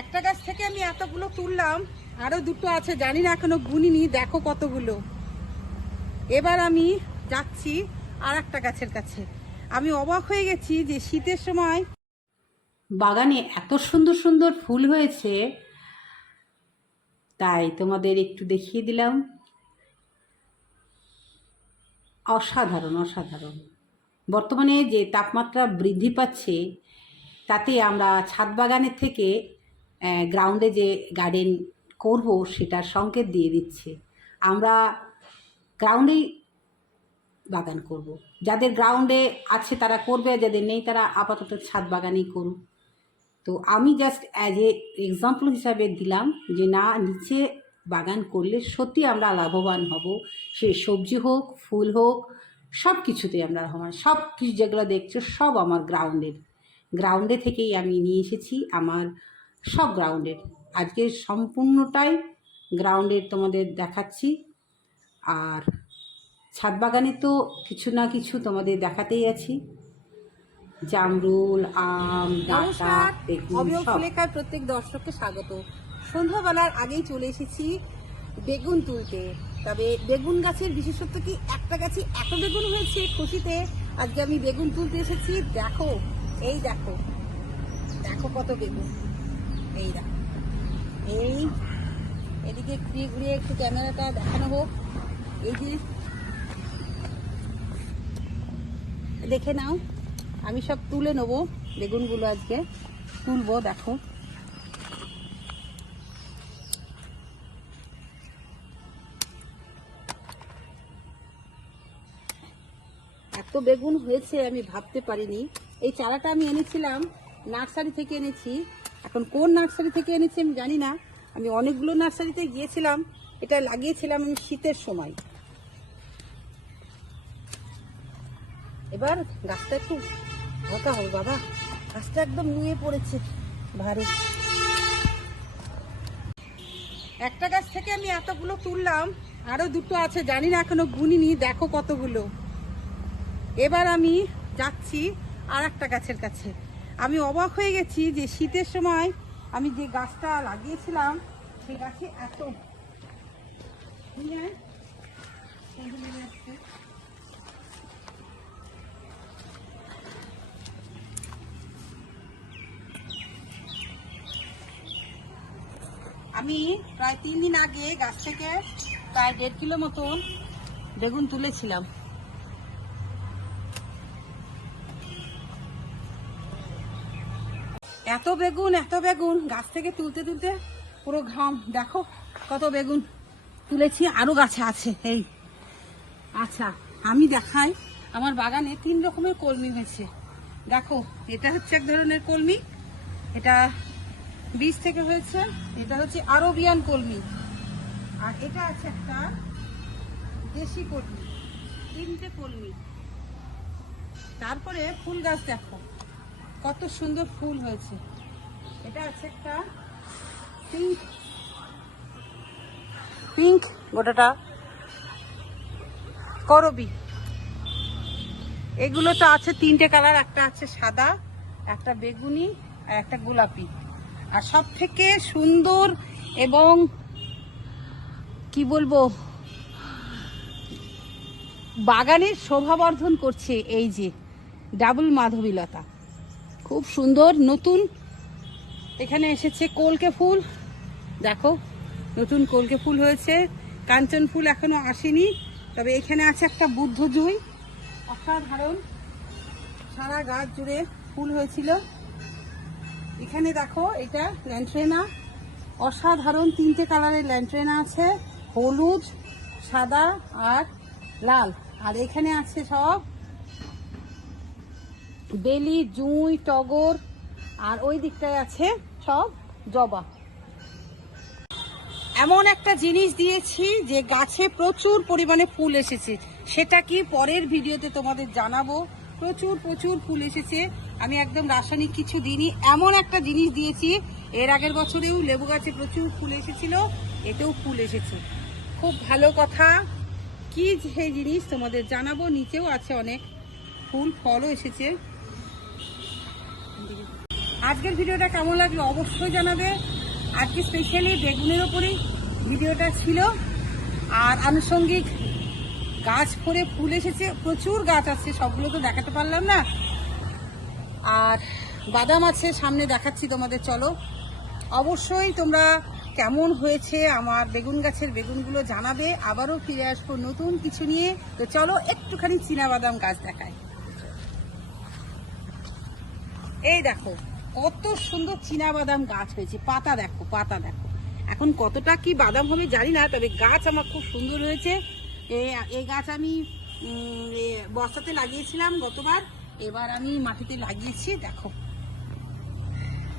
একটা গাছ থেকে আমি এতগুলো তুললাম, আরো দুটো আছে, জানি না এখনো গুনিনি, দেখো কতগুলো। এবার আমি যাচ্ছি আর একটা গাছের কাছে। আমি অবাক হয়ে গেছি যে শীতের সময় বাগানে এত সুন্দর সুন্দর ফুল হয়েছে, তাই তোমাদের একটু দেখিয়ে দিলাম। অসাধারণ অসাধারণ। বর্তমানে যে তাপমাত্রা বৃদ্ধি পাচ্ছে, তাতে আমরা ছাদ বাগানের থেকে গ্রাউন্ডে যে গার্ডেন করব সেটার সংকেত দিয়ে দিচ্ছে। আমরা গ্রাউন্ডেই বাগান করব। যাদের গ্রাউন্ডে আছে তারা করবে, যাদের নেই তারা আপাতত ছাদ বাগানেই করুক। তো আমি জাস্ট অ্যাজ এ এক্সাম্পল হিসাবে দিলাম যে না, নিচে বাগান করলে সত্যি আমরা লাভবান হব। সে সবজি হোক, ফুল হোক, সব কিছুতেই আমরা লাভবান। সব কিছু যেগুলো দেখছো সব আমার গ্রাউন্ডে থেকেই আমি নিয়ে এসেছি। আমার সব গ্রাউন্ডের, আজকে সম্পূর্ণটাই গ্রাউন্ডের তোমাদের দেখাচ্ছি। আর ছাদ বাগানে তো কিছু না কিছু তোমাদের দেখাতেই আছি। জামরুল, আম, ডাঁটা, বেগুন, সব। প্রত্যেক দর্শককে স্বাগত। সন্ধ্যাবেলার আগেই চলে এসেছি বেগুন তুলতে। তবে বেগুন গাছের বিশেষত্ব কি, একটা গাছে এত বেগুন হয়েছে, খুশিতে আজকে আমি বেগুন তুলতে এসেছি। দেখো, এই দেখো, দেখো কত বেগুন। এই দেখো, এই এদিকে ঘুরিয়ে ঘুরিয়ে একটু ক্যামেরাটা দেখানো হোক। এই যে দেখে নাও, আমি সব তুলে নেবো বেগুনগুলো, আজকে তুলবো। দেখো, এত বেগুন হয়েছে আমি ভাবতে পারিনি। এই চারাটা আমি এনেছিলাম নার্সারি থেকে এনেছি। এখন কোন নার্সারি থেকে এনেছি আমি জানি না। আমি অনেকগুলো নার্সারিতে গিয়েছিলাম, এটা লাগিয়েছিলাম আমি শীতের সময়। এবার গাছটা একটু হালকা হবে বাবা, গাছটা একদম নুয়ে পড়েছে ভারী। একটা গাছ থেকে আমি এতগুলো তুললাম, আরো দুটো আছে, জানি না এখনো গুনিনি, দেখো কতগুলো। এবার আমি যাচ্ছি আর একটা গাছের কাছে। আমি অবাক হয়ে গেছি যে শীতের সময় আমি যে গাছটা লাগিয়েছিলাম সেই গাছে এত আমি প্রায় 3 দিন আগে গাছ থেকে প্রায় 1.5 কিলো মতন বেগুন তুলেছিলাম। এত বেগুন গাছ থেকে তুলতে তুলতে পুরো ঘাম। দেখো কত বেগুন তুলেছি, আরো গাছে আছে। এই আচ্ছা, আমি দেখাই, আমার বাগানে 3 রকমের কলমি হয়েছে। দেখো, এটা হচ্ছে এক ধরনের কলমি, এটা বীজ থেকে হয়েছে। এটা হচ্ছে আরবিয়ান কলমি, আর এটা আছে একটা দেশি কলমি। 3টে কলমি। তারপরে ফুল গাছ দেখো কত সুন্দর ফুল হয়েছে। এটা আছে একটা পিঙ্ক গোটাটা করবি। এগুলো তো আছে 3টে কালার, একটা আছে সাদা, একটা বেগুনি, আর একটা গোলাপি। আর সব থেকে সুন্দর এবং কি বলবো, বাগানের শোভাবর্ধন করছে এই যে ডাবল মাধবীলতা, খুব সুন্দর। নতুন এখানে এসেছে কলকে ফুল, দেখো নতুন কলকে ফুল হয়েছে। কাঞ্চন ফুল এখনো আসেনি, তবে এখানে আছে একটা বুদ্ধ জুঁই, অসাধারণ, সারা গাছ জুড়ে ফুল হয়েছিল। এখানে দেখো, এটা ল্যান্ট্রেনা, অসাধারণ 3টে কালারের ল্যান্ট্রেনা আছে, হলুদ, সাদা আর লাল। আর এখানে আছে সব বেলি, জুঁই, টগর, আর ওই দিকটায় আছে সব জবা। এমন একটা জিনিস দিয়েছি যে গাছে প্রচুর পরিমাণে ফুল এসেছে, সেটা কি পরের ভিডিওতে তোমাদের জানাবো। প্রচুর প্রচুর ফুল এসেছে, আমি একদম রাসায়নিক কিছু দিইনি, এমন একটা জিনিস দিয়েছি। এর আগের বছরেও লেবু গাছে প্রচুর ফুল এসেছিল, এতেও ফুল এসেছে, খুব ভালো কথা। কি সেই জিনিস তোমাদের জানাবো। নিচেও আছে অনেক ফুল, ফলও এসেছে। আজকের ভিডিওটা কেমন লাগলো অবশ্যই জানাবে। আজকে স্পেশালি বেগুনের ওপরেই ভিডিওটা ছিল। আর আনুষঙ্গিক গাছ ভরে ফুল এসেছে, প্রচুর গাছ আছে, সবগুলো তো দেখাতে পারলাম না। আর বাদাম আছে সামনে, দেখাচ্ছি তোমাদের, চলো। অবশ্যই তোমরা কেমন হয়েছে আমার বেগুন গাছের বেগুনগুলো জানাবে। আবারও ফিরে আসবো নতুন কিছু নিয়ে। তো চলো একটুখানি চীনাবাদাম গাছ দেখায়। এই দেখো কত সুন্দর চীনাবাদাম গাছ হয়েছে, পাতা দেখো, পাতা দেখো। এখন কতটা কি বাদাম হবে জানি না, তবে গাছ আমার খুব সুন্দর হয়েছে। এই গাছ আমি বস্তাতে লাগিয়েছিলাম গতবার, এবার আমি মাটিতে লাগিয়েছি, দেখো